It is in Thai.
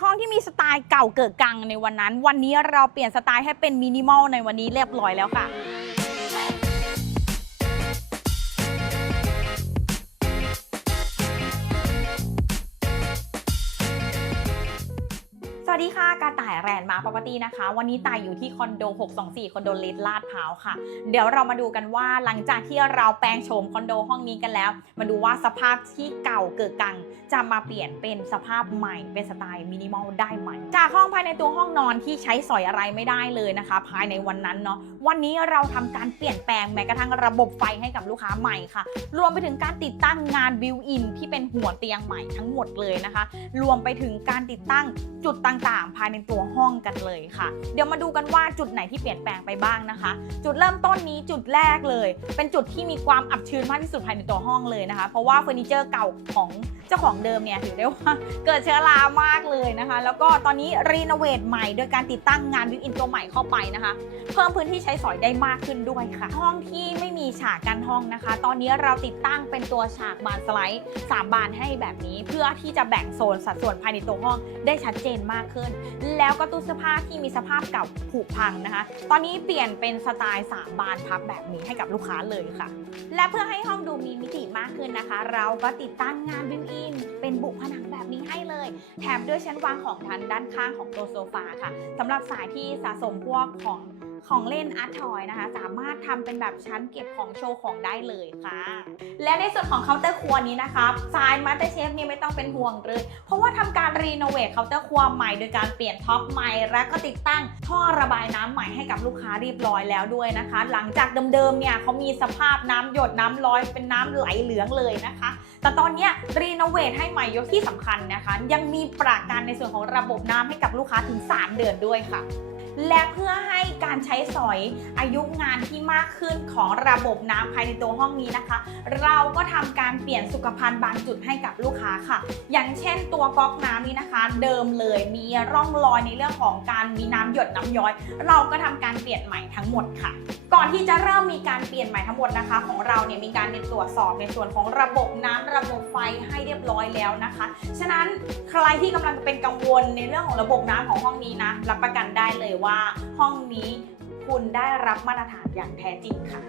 ห้องที่มีสไตล์เก่าเกิดกังในวันนั้น วันนี้เราเปลี่ยนสไตล์ให้เป็นมินิมอลในวันนี้เรียบร้อยแล้วค่ะ วัสดีค่ะกาต่ายแรนมาปกตินะคะ วันนี้ต่ายอยู่ที่คอนโด 624 คอนโดเลดลาดพร้าวค่ะ เดี๋ยวเรามาดูกันว่าหลังจากที่เราแปลงโฉมคอนโดห้องนี้กันแล้ว มาดูว่าสภาพที่เก่าเกิดกัง จะมาเปลี่ยนเป็นสภาพใหม่เป็นสไตล์มินิมอลได้ไหม จากห้า ในตัวห้องนอนที่ใช้สอยอะไรไม่ได้เลยนะคะ ภายในวันนั้นเนาะวันนี้เราทำการเปลี่ยนแปลงแม้กระทั่งระบบไฟให้กับลูกค้าใหม่ค่ะ รวมไปถึงการติดตั้งงานบิวอินที่เป็นหัวเตียงใหม่ทั้งหมดเลยนะคะ รวมไปถึงการติดตั้งจุดต่างๆ ภายในตัวห้องกันเลยค่ะ เดี๋ยวมาดูกันว่าจุดไหนที่เปลี่ยนแปลงไปบ้างนะคะ จุดเริ่มต้นนี้จุดแรกเลย เป็นจุดที่มีความอับชื้นมากที่สุดภายในตัวห้องเลยนะคะ เพราะว่าเฟอร์นิเจอร์เก่าของเจ้าของเดิมเนี่ยถือได้ว่าเกิดเชื้อรามากเลยนะคะ แล้วก็ตอนนี้รีโนเวทใหม่ โดยการติดตั้งงานวิวอินตัวใหม่เข้าไปนะคะ เพิ่มพื้นที่ใช้สอยได้มากขึ้นด้วยค่ะ ห้องที่ไม่มีฉากกันห้องนะคะ ตอนนี้เราติดตั้งเป็นตัวฉากบานสไลด์ 3 บานให้แบบนี้ เพื่อที่จะแบ่งโซนสัดส่วนภายในตัวห้องได้ชัดเจนมากขึ้น แล้วก็ตู้เสื้อผ้าที่มีสภาพเก่าผุพังนะคะ ตอนนี้เปลี่ยนเป็นสไตล์3บานพับแบบนี้ให้กับลูกค้าเลยค่ะ และเพื่อให้ห้องดูมีมิติมากขึ้นนะคะ เราก็ติดตั้งงานบิวอินเป็นบุผนังแบบนี้ให้เลย แถมด้วยชั้นวางของทันด้านข้างของตัวโซฟาค่ะสำหรับสายที่สะสมพวกของของเล่นอาร์ตทอยนะคะ สามารถทำเป็นแบบชั้นเก็บของโชว์ของได้เลยค่ะ และในส่วนของเคาน์เตอร์ครัวนี้นะคะสายมาสเตอร์เชฟเนี่ยไม่ต้องเป็นห่วงเลย เพราะว่าทำการรีโนเวทเคาน์เตอร์ครัวใหม่โดยการเปลี่ยนท็อปใหม่ และก็ติดตั้งท่อระบายน้ำใหม่ให้กับลูกค้าเรียบร้อยแล้วด้วยนะคะ หลังจากเดิมๆเนี่ยเขามีสภาพน้ำหยดน้ำลอยเป็นน้ำไหลเหลืองเลยนะคะ แต่ตอนนี้รีโนเวทให้ใหม่ยกที่สำคัญนะคะ ยังมีประกันในส่วนของระบบน้ำให้กับลูกค้าถึง 3 เดือนด้วยค่ะ และเพื่อให้การใช้สอยอายุงานที่มากขึ้นของระบบน้ำภายในตัวห้องนี้นะคะ เราก็ทำการเปลี่ยนสุขภัณฑ์บางจุดให้กับลูกค้าค่ะ อย่างเช่นตัวก๊อกน้ำนี้นะคะ เดิมเลยมีร่องรอยในเรื่องของการมีน้ำหยดน้ำย้อย เราก็ทำการเปลี่ยนใหม่ทั้งหมดค่ะ ก่อนที่จะเริ่มมีการเปลี่ยนใหม่ทั้งหมดนะคะ ของเราเนี่ยมีการตรวจสอบในส่วนของระบบน้ำระบบไฟให้เรียบร้อยแล้วนะคะ ฉะนั้นใครที่กำลังเป็นกังวลในเรื่องของระบบน้ำของห้องนี้นะรับประกัน เลยว่าห้องนี้คุณได้รับมาตรฐานอย่างแท้จริงค่ะ